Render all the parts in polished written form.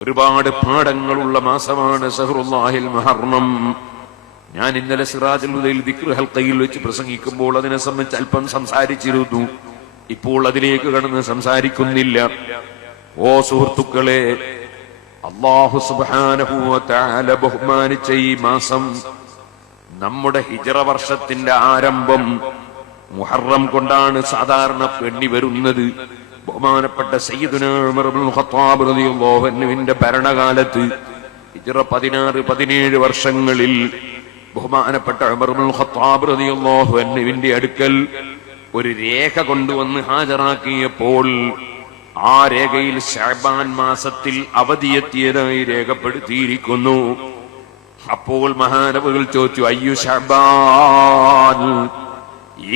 ഒരുപാട് പാഠങ്ങളുള്ള മാസമാണ് ശഹ്റുല്ലാഹിൽ മുഹറം. ഞാൻ ഇന്നലെ സിറാജുൽ ഹുദയിൽ ദിക്ർ ഹൽഖയിൽ വെച്ച് പ്രസംഗിക്കുമ്പോൾ അതിനെ സംബന്ധിച്ച് അല്പം സംസാരിച്ചിരുന്നു. ഇപ്പോൾ അതിലേക്ക് കടന്ന് സംസാരിക്കുന്നില്ല. ഓ സുഹൃത്തുക്കളെ, അല്ലാഹു സുബ്ഹാനഹു വ തആല ബഹുമാനിച്ച ഈ മാസം നമ്മുടെ ഹിജ്റ വർഷത്തിന്റെ ആരംഭം മുഹറം കൊണ്ടാണ് സാധാരണ എണ്ണി വരുന്നത്. ബഹുമാനപ്പെട്ട സയ്യിദുനാ ഉമർ ഇബ്നുൽ ഖത്താബ് റളിയല്ലാഹു അൻഹുവിന്റെ ഭരണകാലത്ത് ഹിജ്റ 16-17 വർഷങ്ങളിൽ ബഹുമാനപ്പെട്ട ഉമർ ഇബ്നുൽ ഖത്താബ് റളിയല്ലാഹു അൻഹുവിന്റെ അടുക്കൽ ഒരു രേഖ കൊണ്ടുവന്ന് ഹാജരാക്കിയപ്പോൾ ആ രേഖയിൽ ശഅബാൻ മാസത്തിൽ അവധിയെത്തിയതായി രേഖപ്പെടുത്തിയിരിക്കുന്നു. അപ്പോൾ മഹാനവറുകൾ ചോദിച്ചു, അയ്യു ശഅബാൻ,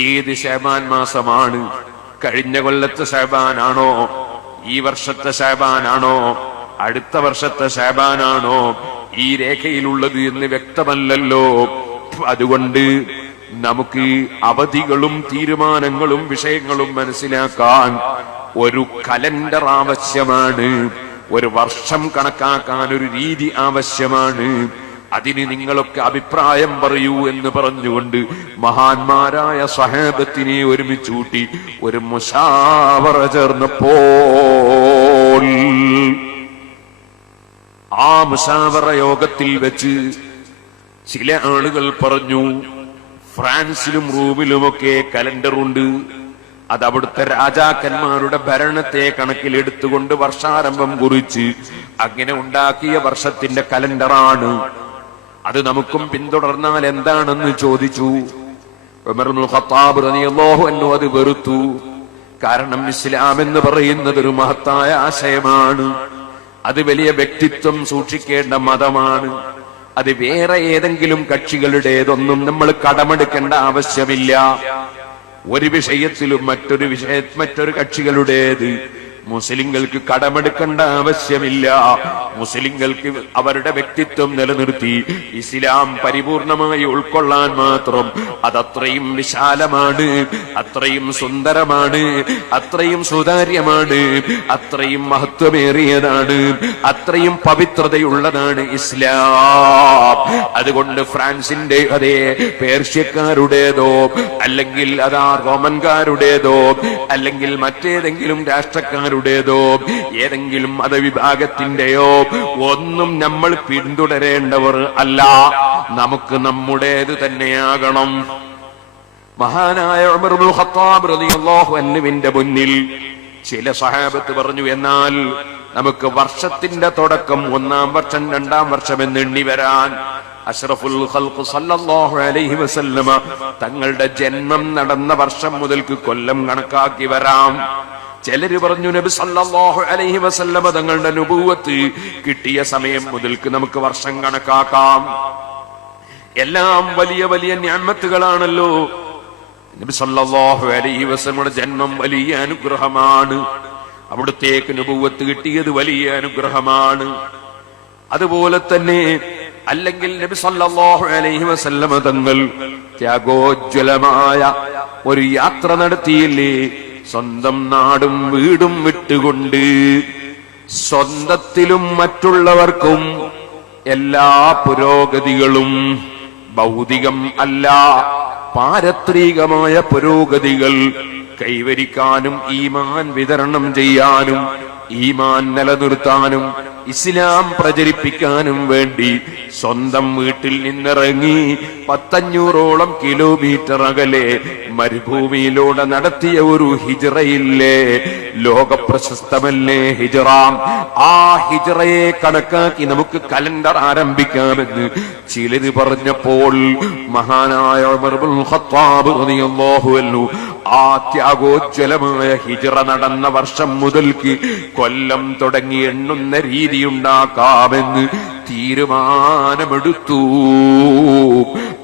ഏത് ശഅബാൻ മാസമാണ്? കഴിഞ്ഞ കൊല്ലത്തെ ശഅബാനാണോ, ഈ വർഷത്തെ ശഅബാനാണോ, അടുത്ത വർഷത്തെ ശഅബാനാണോ ഈ രേഖയിലുള്ളത് എന്ന് വ്യക്തമല്ലല്ലോ. അതുകൊണ്ട് നമുക്ക് അവധികളും തീരുമാനങ്ങളും വിഷയങ്ങളും മനസ്സിലാക്കാൻ ഒരു കലണ്ടർ ആവശ്യമാണ്, ഒരു വർഷം കണക്കാക്കാൻ ഒരു രീതി ആവശ്യമാണ്. അതിന് നിങ്ങളൊക്കെ അഭിപ്രായം പറയൂ എന്ന് പറഞ്ഞുകൊണ്ട് മഹാന്മാരായ സ്വഹാബത്തിനെ ഒരുമിച്ച് കൂട്ടി ഒരു മുശാവറ ചേർന്നപ്പോൾ ആ മുശാവറ യോഗത്തിൽ വെച്ച് ചില ആളുകൾ പറഞ്ഞു, ഫ്രാൻസിലും റൂമിലുമൊക്കെ കലണ്ടറുണ്ട്, അത് അവിടുത്തെ രാജാക്കന്മാരുടെ ഭരണത്തെ കണക്കിലെടുത്തുകൊണ്ട് വർഷാരംഭം കുറിച്ച് അങ്ങനെ ഉണ്ടാക്കിയ വർഷത്തിന്റെ കലണ്ടറാണ്. അത് നമുക്കും പിന്തുടർന്നാൽ എന്താണെന്ന് ചോദിച്ചു. ഉമർ ഇബ്നുൽ ഖത്താബ് റളിയല്ലാഹു അൻഹു അത് വെറുത്തു. കാരണം ഇസ്ലാം എന്ന് പറയുന്നത് ഒരു മഹത്തായ ആശയമാണ്, അത് വലിയ വ്യക്തിത്വം സൂക്ഷിക്കേണ്ട മതമാണ്. അത് വേറെ ഏതെങ്കിലും കക്ഷികളുടേതൊന്നും നമ്മൾ കടമെടുക്കേണ്ട ആവശ്യമില്ല. ഒരു വിഷയത്തിലും മറ്റൊരു കക്ഷികളുടേത് മുസ്ലിങ്ങൾക്ക് കടമെടുക്കേണ്ട ആവശ്യമില്ല. മുസ്ലിങ്ങൾക്ക് അവരുടെ വ്യക്തിത്വം നിലനിർത്തി ഇസ്ലാം പരിപൂർണമായി ഉൾക്കൊള്ളാൻ മാത്രം അതത്രയും വിശാലമാണ്, അത്രയും സുന്ദരമാണ്, അത്രയും സുതാര്യമാണ്, അത്രയും മഹത്വമേറിയതാണ്, അത്രയും പവിത്രതയുള്ളതാണ് ഇസ്ലാം. അതുകൊണ്ട് ഫ്രാൻസിന്റെ അതേ പേർഷ്യക്കാരുടേതോ അല്ലെങ്കിൽ അതാ റോമൻകാരുടേതോ അല്ലെങ്കിൽ മറ്റേതെങ്കിലും രാഷ്ട്രക്കാരുടേതോ ഏതെങ്കിലും മതവിഭാഗത്തിന്റെയോ ഒന്നും നമ്മൾ പിന്തുടരേണ്ടവർ അല്ല. നമുക്ക് നമ്മുടേത് തന്നെയാകണം. മഹാനായ ഉമർ ഇബ്നുൽ ഖത്താബ് റളിയല്ലാഹു അൻഹുവിന്റെ മുന്നിൽ ചില സഹാബത്ത് പറഞ്ഞു, എന്നാൽ നമുക്ക് വർഷത്തിന്റെ തുടക്കം 1-ാം വർഷം 2-ാം വർഷം എന്ന് എണ്ണി വരാൻ അഷ്റഫുൽ ഖൽഖ് സല്ലല്ലാഹു അലൈഹി വസല്ലമ തങ്ങളുടെ ജന്മം നടന്ന വർഷം മുതൽക്ക് കൊല്ലം കണക്കാക്കി വരാം. ചിലര് പറഞ്ഞു, നബി സല്ലല്ലാഹു അലൈഹി വസല്ലമ തങ്ങളുടെ നുബുവത്ത് കിട്ടിയ സമയം മുതൽക്ക് നമുക്ക് വർഷം കണക്കാക്കാം. എല്ലാം വലിയ വലിയ നിഅമത്തുകളാണല്ലോ. നബി സല്ലല്ലാഹു അലൈഹി വസല്ലമയുടെ ജന്മം വലിയ അനുഗ്രഹമാണ്, അവിടുത്തേക്ക് നുബുവത്ത് കിട്ടിയത് വലിയ അനുഗ്രഹമാണ്. അതുപോലെ തന്നെ അല്ലെങ്കിൽ നബി സല്ലല്ലാഹു അലൈഹി വസല്ലമ തങ്ങൾ ത്യാഗോജ്വലമായ ഒരു യാത്ര നടത്തിയില്ലേ, സ്വന്തം നാടും വീടും വിട്ടുകൊണ്ട് സ്വന്തത്തിലും മറ്റുള്ളവർക്കും എല്ലാ പുരോഗതികളും ഭൗതികം അല്ല പാരത്രികമായ പുരോഗതികൾ കൈവരിക്കാനും ഈമാൻ വിതരണം ചെയ്യാനും ഈമാൻ നിലനിർത്താനും ഇസ്ലാം പ്രചരിപ്പിക്കാനും വേണ്ടി സ്വന്തം വീട്ടിൽ നിന്നിറങ്ങി 500ഓളം കിലോമീറ്റർ അകലെ മരുഭൂമിയിലൂടെ നടത്തിയ ഒരു ഹിജ്റയില്ലേ, ലോകപ്രശസ്തമല്ലേ ഹിജ്റ. ആ ഹിജ്റയെ കണക്കാക്കി നമുക്ക് കലണ്ടർ ആരംഭിക്കാമെന്ന് ചിലര് പറഞ്ഞപ്പോൾ മഹാനായ ഉമർ ഇബ്നുൽ ഖത്താബ് റളിയല്ലാഹു അൻഹു ആ ത്യാഗോജ്വലമായ ഹിജ്റ നടന്ന വർഷം മുതൽക്ക് കൊല്ലം തുടങ്ങി എണ്ണുന്ന രീതിയുണ്ടാക്കാമെന്ന് തീരുമാനമെടുത്തു.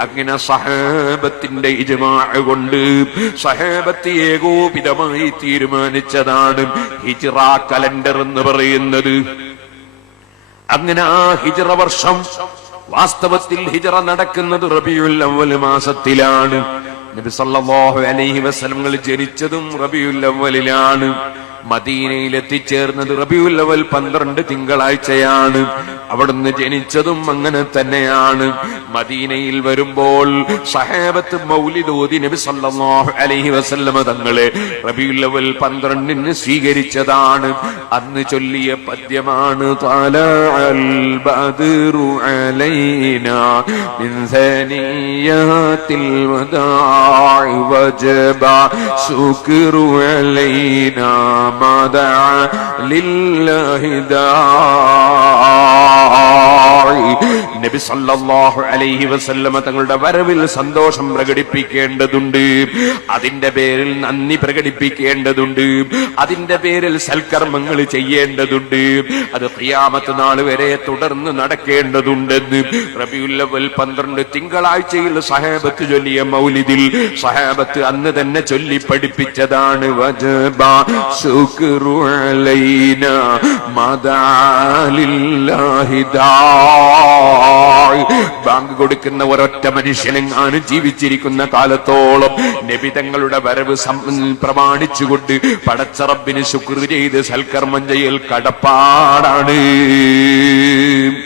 അങ്ങനെ സഹാബത്തിന്റെ ഇജ്മാഅ് കൊണ്ട് സഹാബത്ത് ഏകോപിതമായി തീരുമാനിച്ചതാണ് ഹിജ്റ കലണ്ടർ എന്ന് പറയുന്നത്. അങ്ങനെ ആ ഹിജ്റ വർഷം വാസ്തവത്തിൽ ഹിജ്റ നടക്കുന്നത് റബീഉൽ അവ്വൽ മാസത്തിലാണ്. നബി സല്ലല്ലാഹു അലൈഹി വസല്ലം ജനിച്ചതും റബീഉൽ അവ്വലിലാണ്. മദീനയിൽ എത്തിച്ചേർന്നത് റബീഉൽ അവ്വൽ 12 തിങ്കളാഴ്ചയാണ്. അവിടുന്ന് ജനിച്ചതും അങ്ങനെ തന്നെയാണ്. മദീനയിൽ വരുമ്പോൾ സഹാബത്ത് മൗലിദ് ഓതി നബി സല്ലല്ലാഹു അലൈഹി വസല്ലമ തങ്ങളെ റബീഉൽ അവ്വൽ 12 സ്വീകരിച്ചതാണ്. അന്ന് ചൊല്ലിയ പദ്യമാണ് തലഅൽ ബദ്റു അലൈനാ മിൻ സനിയാത്തിൽ വദാഇ വജബ ശുക്രു അലൈനാ മദഅ ലില്ലാഹി നബി സല്ലല്ലാഹു അലൈഹി വസല്ലമ തങ്ങളുടെ വരവിൽ സന്തോഷം പ്രകടിപ്പിക്കേണ്ടതുണ്ട്. അതിന്റെ പേരിൽ നന്ദി പ്രകടിപ്പിക്കേണ്ടതുണ്ട്. അതിന്റെ പേരിൽ സൽക്കർമ്മങ്ങൾ ചെയ്യേണ്ടതുണ്ട്. അത് ഖിയാമത്ത് നാൾ വരെ തുടർന്ന് നടക്കേണ്ടതുണ്ടെന്ന് റബീഉൽ അവ്വൽ 12 തിങ്കളാഴ്ചയിൽ സഹാബത്ത് ചൊല്ലിയ മൗലിദിൽ സഹാബത്ത് അന്ന് തന്നെ ചൊല്ലി പഠിപ്പിച്ചതാണ്. വജബ ശുക്രു അലൈനാ മദഅ ലില്ലാഹി ബാങ്ക് കൊടുക്കുന്ന ഒരൊറ്റ മനുഷ്യനെങ്ങാനും ജീവിച്ചിരിക്കുന്ന കാലത്തോളം നബി തങ്ങളുടെ വരവ് പ്രമാണിച്ചുകൊണ്ട് പടച്ച റബ്ബിന് ശുക്ർ ചെയ്ത് സൽക്കർമ്മം ചെയ്യൽ കടപ്പാടാണ്.